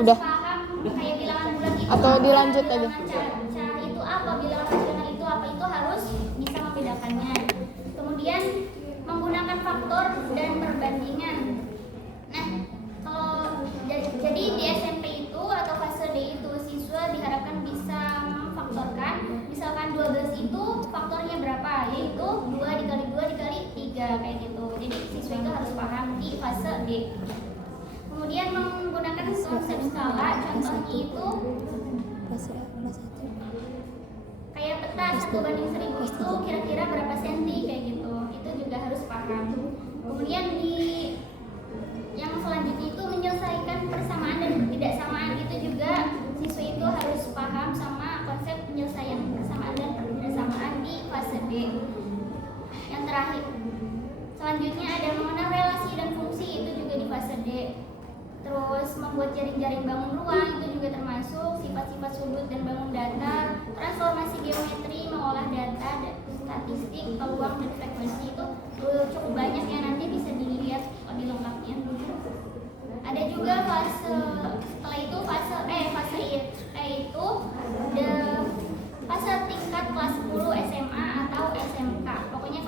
Udah. paham kayak bilangan bulat itu Atau apa, dilanjut aja. bilangan cara itu apa, bilangan rasional itu apa, itu harus bisa membedakannya. Kemudian menggunakan faktor dan perbandingan. Nah, kalau jadi di SMP itu atau fase D itu siswa diharapkan bisa memfaktorkan. Misalkan 12 itu faktornya berapa? Yaitu 2 dikali 2 dikali 3 kayak gitu. Jadi siswa itu harus paham di fase D. Kemudian menggunakan konsep skala, contohnya itu kayak peta 1/1000 itu kira-kira berapa senti kayak gitu. Itu juga harus paham. Kemudian yang selanjutnya itu menyelesaikan persamaan dan ketidaksamaan, itu juga siswa itu harus paham sama konsep penyelesaian persamaan dan ketidaksamaan di fase D. Yang terakhir selanjutnya ada mengenal relasi dan fungsi, itu juga di fase D. Terus membuat jaring-jaring bangun ruang, itu juga termasuk sifat-sifat sudut dan bangun datar, transformasi geometri, mengolah data dan statistik, peluang dan frekuensi, itu cukup banyak ya, nanti bisa dilihat lebih lengkapnya. Ada juga setelah itu fase E itu fase tingkat kelas 10 SMA atau SMK. Pokoknya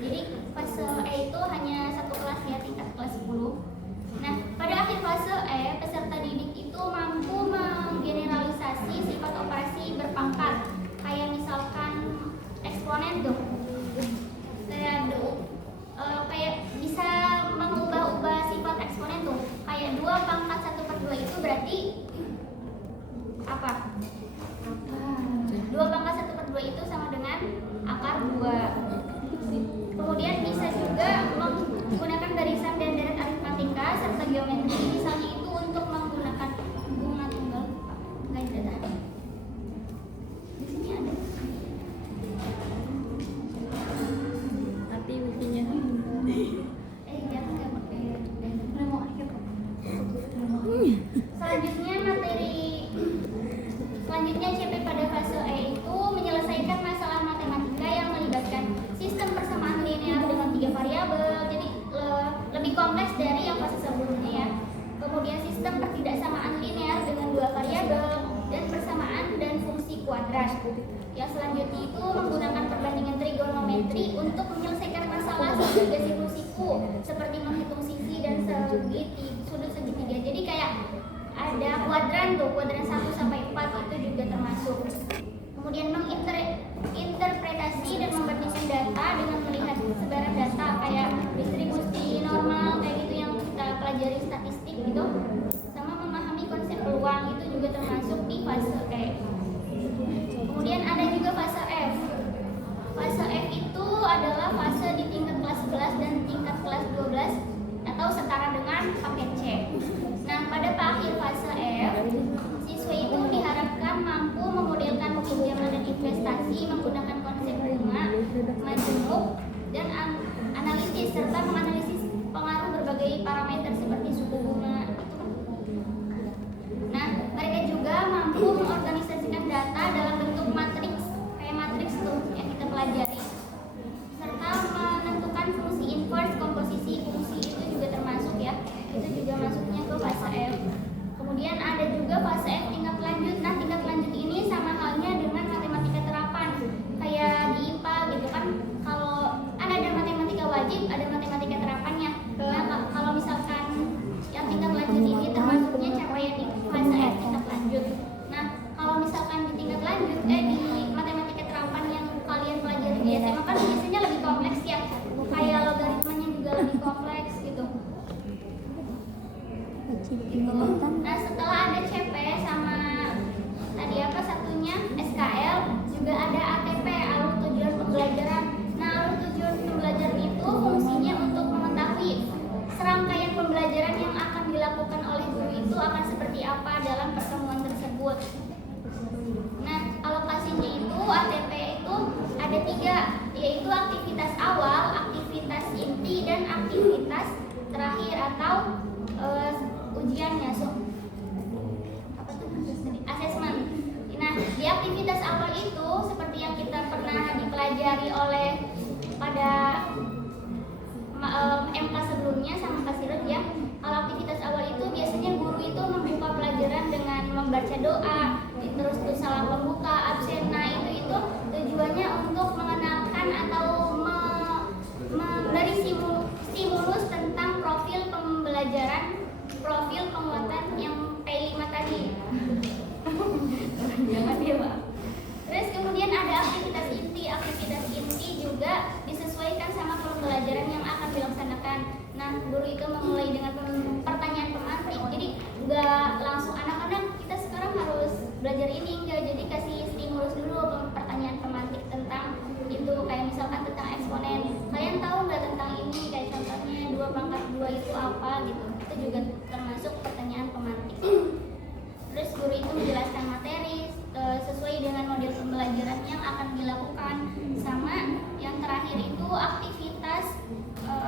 jadi fase E itu hanya satu kelas ya, tingkat kelas 10. Nah, pada akhir fase E, peserta didik itu mampu menggeneralisasi sifat operasi berpangkat. Kayak misalkan eksponen tuh. Kayak bisa mengubah-ubah sifat eksponen tuh. Kayak 2 pangkat 1/2 Yang selanjutnya itu menggunakan perbandingan trigonometri untuk menyelesaikan masalah segitiga siku-siku seperti menghitung sisi dan sudut segitiga. Jadi kayak ada kuadran 1 sampai 4 itu juga termasuk. Kemudian menginterpretasi dan membandingkan data dengan melihat sebaran data kayak distribusi normal kayak gitu yang kita pelajari statistik gitu. Sama memahami konsep peluang itu juga termasuk di fase E. Kemudian ada juga fase F. Fase F itu adalah fase di tingkat kelas 11 dan tingkat kelas 12 atau setara dengan paket C. Nah, pada akhir fase F, siswa itu diharapkan mampu memodelkan pinjaman dan investasi menggunakan konsep bunga, majemuk, dan analisis serta menganalisis pengaruh berbagai parameter seperti suku bunga. Nah, mereka juga mampu mengorganisasikan data dalam bentuk matriks, kayak matriks tuh yang kita pelajari, serta menentukan fungsi inverse, komposisi fungsi itu juga termasuk ya. Itu juga masuknya ke fase F. Kemudian ada juga fase F tingkat lanjut. Nah, tingkat lanjut ini sama halnya dengan matematika terapan, kayak di IPA gitu kan. Kalau ada matematika wajib, ada matematika terapannya. Nah, kalau misalkan yang tingkat lanjut ini termasuknya capaian di fase F tingkat lanjut. Nah, kalau misalkan di tingkat lanjut di matematika terapan yang kalian pelajari di SMA kan biasanya lebih kompleks ya, kayak logaritmanya juga lebih kompleks gitu. Nah, setelah ada CP sama tadi apa satunya SKL, juga ada ATP, alur tujuan pembelajaran. Nah, alur tujuan pembelajaran itu fungsinya untuk mengetahui serangkaian pembelajaran yang akan dilakukan oleh guru itu akan seperti apa dalam pertemuan tersebut. Nah, alokasinya itu ATP itu ada 3, yaitu aktivitas awal, aktivitas inti, dan aktivitas terakhir atau ujiannya, asesmen. Nah, di aktivitas awal itu seperti yang kita pernah dipelajari oleh pada MK sebelumnya sama Kak Sirut ya. Kalau aktivitas awal itu biasanya guru itu membuka pelajaran dengan membaca doa, terus salam pembuka, absen. Nah, itu tujuannya untuk mengenalkan atau memberi stimulus tentang profil pembelajaran, profil penguatan yang P5 tadi. Jangan dia, Pak. Terus kemudian ada aktivitas inti. Aktivitas inti juga disesuaikan sama pembelajaran yang akan dilaksanakan. Nah, guru itu memulai dengan pertanyaan pemantik. Jadi nggak langsung anak-anak kita sekarang harus belajar ini, enggak. Jadi kasih stimulus dulu pertanyaan pemantik tentang itu, kayak misalkan tentang eksponen. Kalian tahu nggak tentang ini? Kayak contohnya 2/2 itu apa gitu. Itu juga termasuk pertanyaan pemantik. Terus guru itu menjelaskan materi sesuai dengan model pembelajaran yang akan dilakukan. Sama yang terakhir itu aktivitas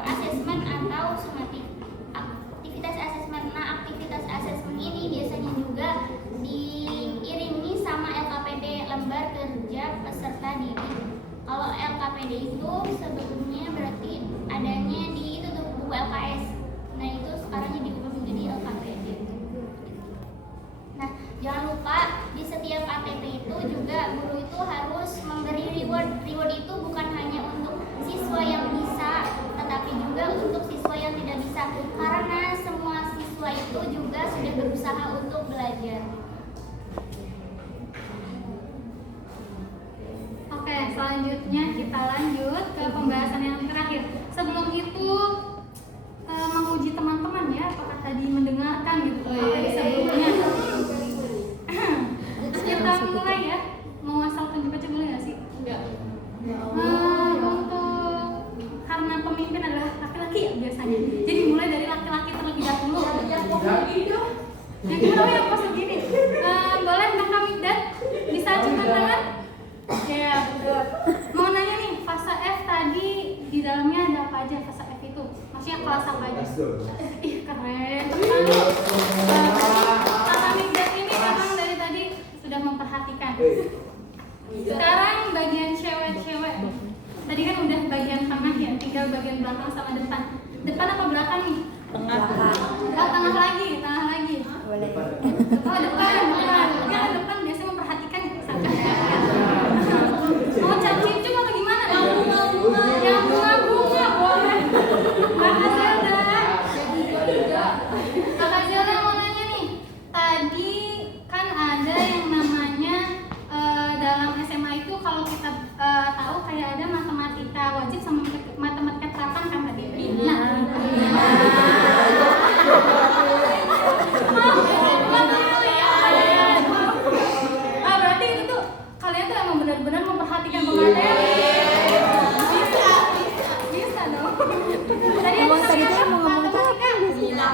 asesmen atau sumatif. Aktivitas asesmen. Nah, aktivitas asesmen ini biasanya juga diiringi sama LKPD, lembar kerja peserta didik. Kalau LKPD itu sebelumnya berarti adanya di itu tuh buku LKS. Nah, itu sekarangnya diubah menjadi LKPD. Nah, jangan lupa di setiap ATP itu juga guru itu harus memberi reward. Reward itu bukan hanya untuk siswa yang bisa, tetapi juga untuk siswa yang tidak bisa. Karena semua siswa itu juga sudah berusaha untuk belajar. Oke, selanjutnya kita lanjut ke pembahasan yang terakhir. Sebelum itu menguji teman-teman ya, apakah tadi mendengarkan gitu materi sebelumnya. Kita mulai ya. Mau asal tunjuk-tunjuk boleh nggak sih? Enggak. Untuk karena pemimpin adalah laki-laki ya biasanya. Jadi mulai dari laki-laki terlebih dahulu. Yang kedua yang pas begini. Boleh Kak Kamikdan bisa acungkan tangan? Ya. Mau nanya nih, fase F tadi di dalamnya ada apa aja fase F itu? Maksudnya kelas apa aja? Ih, keren. Kak Kamikdan ini memang dari tadi sudah memperhatikan. Sekarang bagian cewek-cewek. Tadi kan udah bagian tengah ya, tinggal bagian belakang sama depan. Depan apa belakang nih? Tengah. Tengah lagi, tengah lagi. Boleh. Oh, depan. Ya, depan biasanya memperhatikan. benar-benar memperhatikan pemateri. Bisa dong. Tadi ada Tadi namanya tuh mau ngomong itu matematika.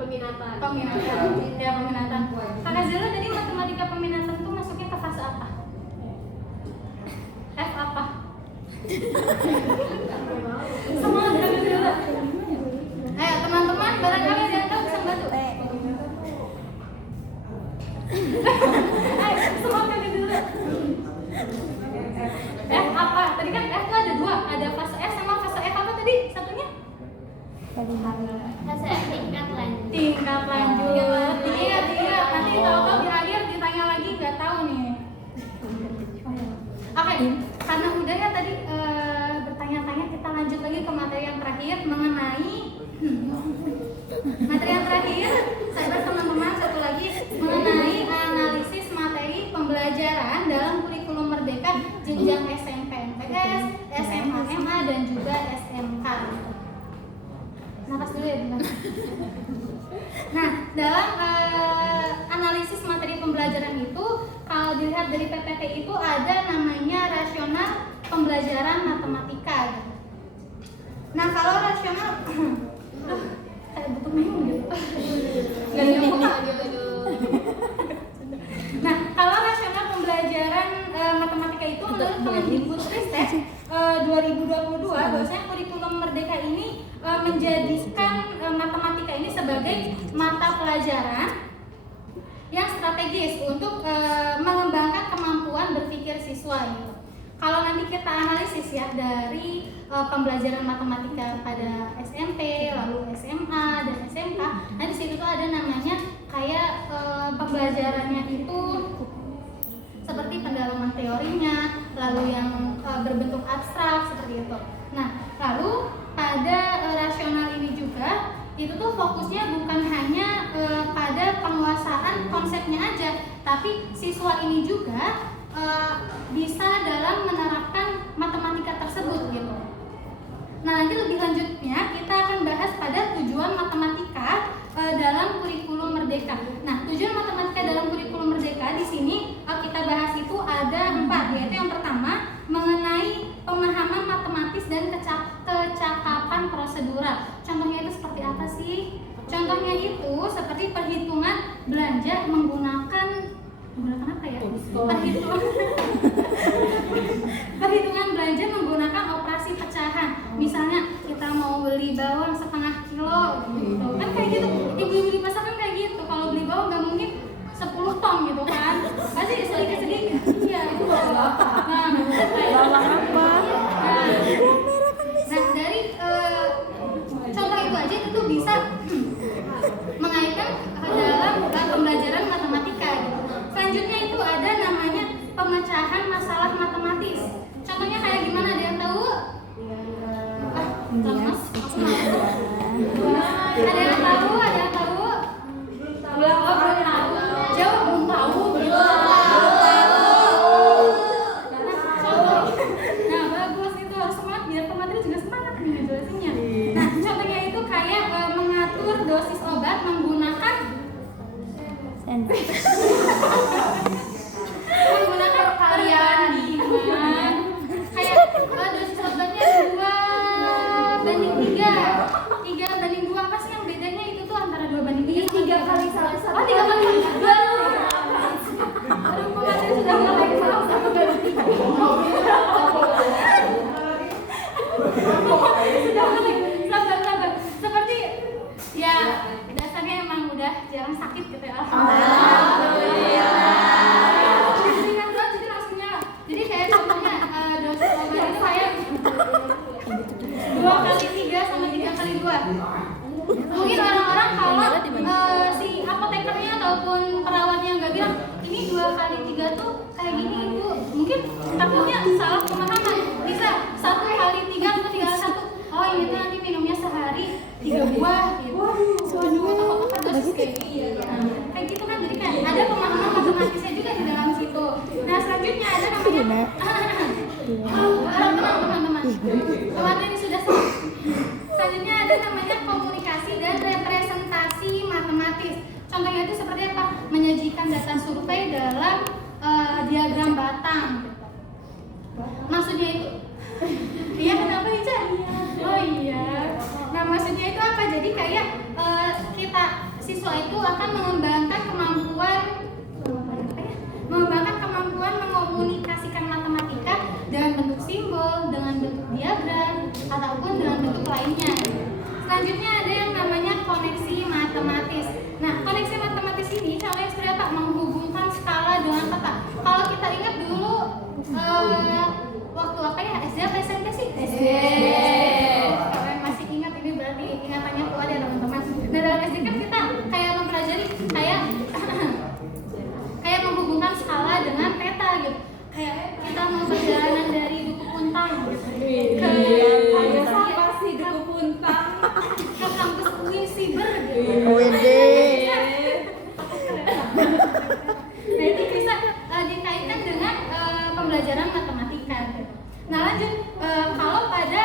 Peminatan. Ya, peminatan. Kakak Zela tadi matematika peminatan tuh masuknya ke fase apa? F apa? Semua Kakak Zela. Ayo teman-teman, barangkali ada yang tahu bisa bantu. Ayo, semua Kakak Zela. F apa? Tadi kan F tuh ada dua, ada fase F sama fase F apa tadi? Satunya? Fase tingkat lanjut. Tingkat lanjut. Iya. Nanti tahu-tahu di akhir ditanya lagi nggak tahu nih. Oke, karena udah ya tadi bertanya-tanya, kita lanjut lagi ke materi yang terakhir mengenai materi yang terakhir. Sahabat teman-teman, satu lagi mengenai analisis materi pembelajaran dalam kurikulum Merdeka jenjang SMP MTS, SMA MA dan juga SMK. Napas dulu ya, Bunda. Nah, dalam analisis materi pembelajaran itu, kalau dilihat dari PPT itu ada namanya rasional pembelajaran matematika. Nah, kalau rasional, kayak butuh minum gitu. Nggak nyambung. Nah, kalau rasional pembelajaran matematika itu menurut Kemendikbudristek 2022, bahwasanya kurikulum Merdeka ini menjadikan matematika ini sebagai mata pelajaran yang strategis untuk mengembangkan kemampuan berpikir siswa gitu. Kalau nanti kita analisis ya dari pembelajaran matematika pada SMP, lalu SMA dan SMK, nah di situ tuh ada namanya kayak pembelajarannya itu seperti pendalaman teorinya, lalu yang berbentuk abstrak seperti itu. Nah, lalu pada rasional ini juga itu tuh fokusnya bukan hanya pada penguasaan konsepnya aja, tapi siswa ini juga bisa dalam menerapkan matematika tersebut gitu. Nah, nanti lebih lanjutnya kita akan bahas pada tujuan matematika dalam kurikulum Merdeka. Nah, tujuan matematika dalam kurikulum Merdeka di sini kita bahas itu ada 4, yaitu yang pertama mengenai pemahaman matematis dan kecakapan prosedural. Contohnya itu seperti apa sih? Contohnya itu seperti perhitungan belanja menggunakan apa ya? Perhitungan belanja menggunakan operasi pecahan. Misalnya kita mau beli bawang setengah kilo gitu. Kan kayak gitu. Ibu-ibu di pasar kan kayak gitu. Kalau beli bawang nggak mungkin 10 ton gitu kan. Pasti sedikit-sedikit. Iya. Nah, Bawang apa? Nah, dari contoh itu aja itu bisa mengaitkan dalam pembelajaran matematika gitu. Selanjutnya itu ada namanya pemecahan masalah matematis. Contohnya kayak gimana, ada yang tahu? Lemas? Ada yang tahu? Ada yang tahu? Belum tahu. Jawab belum tahu. Nah, bagus, itu harus semangat biar pemateri juga semangat nih ngejelasinnya. Nah, contohnya itu kayak mengatur dosis obat menggunakan menggunakan perbandingan. Kayak dosis obatnya 2:3, 3:2. Apa sih yang bedanya itu tuh antara 2:3 sama 3 kali 1? Oh, 3 kali 1. Aduh, pemateri sudah mulai paham 1/3. Sudah mulai sabar. Seperti ya dasarnya emang udah jarang sakit gitu ya. Jadi langsung nyala. Jadi kayak contohnya dosis obat itu kayak 2x3 sama 3x2. Mungkin orang-orang kalau si apotekernya ataupun perawatnya nggak bilang ini 2x3 tuh kayak gini ibu, mungkin takutnya salah pemahaman. Bisa 1x3 atau 3x1. Oh ini tuh nanti minumnya sehari 3 buah gitu. Waduh, apa dosis kayak gitu. Kayak gitu kan, jadi kan ada pemahaman matematisnya juga di dalam situ. Nah, selanjutnya ada namanya teman-teman. Teman-teman sudah selesai. Selanjutnya ada namanya komunikasi dan representasi matematis. Contohnya itu seperti apa? Menyajikan data survei dalam diagram batang gitu. Maksudnya itu iya kenapa Ica? Oh iya. Nah maksudnya itu apa? Jadi kayak kita siswa itu akan mengembangkan kemampuan mengkomunikasikan matematika dengan bentuk simbol, dengan bentuk diagram, ataupun dengan bentuk lainnya. Selanjutnya ada yang namanya koneksi matematis. Nah, koneksi matematis ini contohnya seperti apa? Menghubungkan skala dengan peta. Kalau kita ingat dulu waktu apa ya? SD atau SMP sih? SD. Kalian masih ingat ini berarti ingatannya kuat ya teman-teman. Nah, dalam SD kan kita kayak mempelajari kayak menghubungkan skala dengan peta gitu. Kayak kita mau perjalanan dari Duku Puntang gitu. Ke Apa sih Duku Puntang? ke kampus UIN Siber gitu. Nah itu bisa dikaitkan dengan pembelajaran matematika gitu. Nah lanjut, kalau pada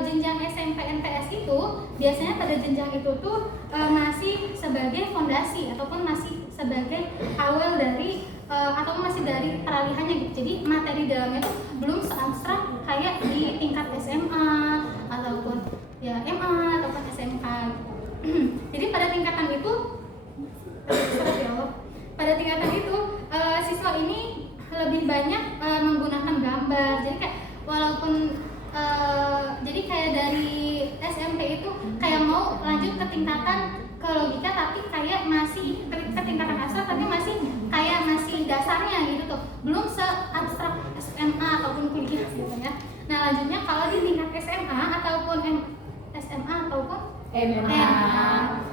jenjang SMP NTS itu biasanya pada jenjang itu tuh masih sebagai fondasi ataupun masih sebagai awal dari atau masih dari peralihannya gitu. Jadi materi dalamnya tuh belum seabstrak kayak di tingkat SMA ataupun ya MA ataupun SMK gitu. Jadi pada tingkatan itu pada tingkatan itu siswa ini lebih banyak menggunakan gambar. Jadi kayak walaupun jadi kayak dari SMP itu kayak mau lanjut ke tingkatan ke logika tapi kayak masih ke tingkatan abstrak tapi masih kayak masih dasarnya gitu tuh, belum seabstrak SMA ataupun kuliah gitu ya. Nah lanjutnya kalau di tingkat SMA ataupun SMA ataupun MA.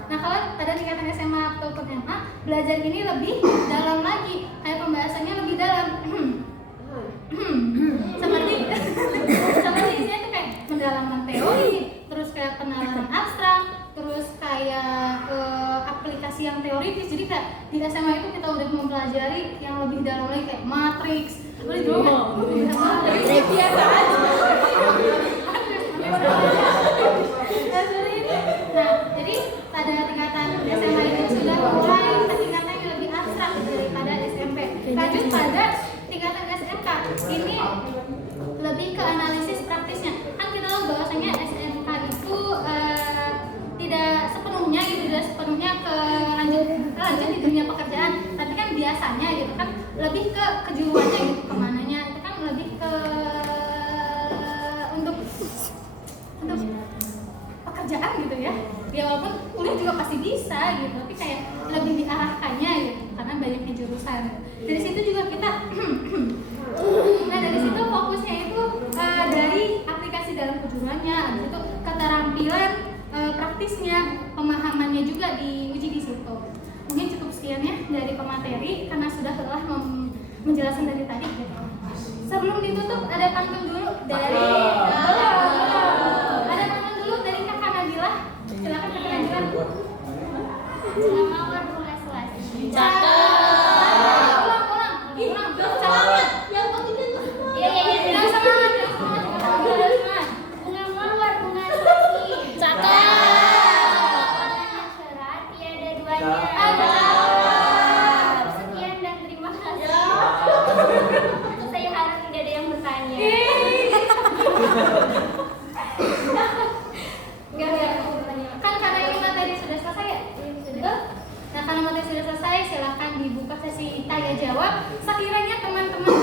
Nah kalau pada tingkatan SMA ataupun MA belajar ini lebih dalam lagi, kayak pembahasannya lebih dalam. seperti isinya tuh kayak pendalaman teori, terus kayak penalaran abstrak, terus kayak aplikasi yang teoritis. Jadi kayak di SMA itu kita udah mempelajari yang lebih dalam lagi kayak matriks. Boleh dulu kan? Biasa aja. Nah, jadi pada tingkatan SMA itu sudah mulai ke tingkatan yang lebih abstrak daripada SMP. Lanjut pada tingkatan SMK, ini lebih ke analisis praktisnya. Kan kita tahu bahwasanya SMK itu tidak sepenuhnya ke lanjut di dunia pekerjaan, tapi kan biasanya gitu kan lebih ke kejuruannya gitu, kemananya itu kan lebih ke untuk pekerjaan gitu ya. Ya walaupun kuliah juga pasti bisa gitu, tapi kayak lebih diarahkannya gitu karena banyaknya jurusan. Dari situ juga kita nah dari situ fokusnya itu dari aplikasi dalam kejuruannya, habis itu keterampilan praktisnya, pemahamannya juga diuji di situ. Mungkin cukup sekian ya dari pemateri karena sudah telah menjelaskan dari tadi gitu. Sebelum ditutup ada pantun dulu dari Kakak Nabila. Silakan Kakak Nabila. Mawar bunga selasi. Ulang. Semangat. Yang penting itu. Iya. Yang semangat. Bunga mawar bunga selasi. Warnanya cerah tiada duanya. Sekian dan terima kasih. Saya harap tidak ada yang bertanya. Enggak. Kan karena ini materi sudah selesai ya? Sudah. Nah, karena materi sudah selesai, silakan dibuka sesi tanya jawab. Sekiranya teman-teman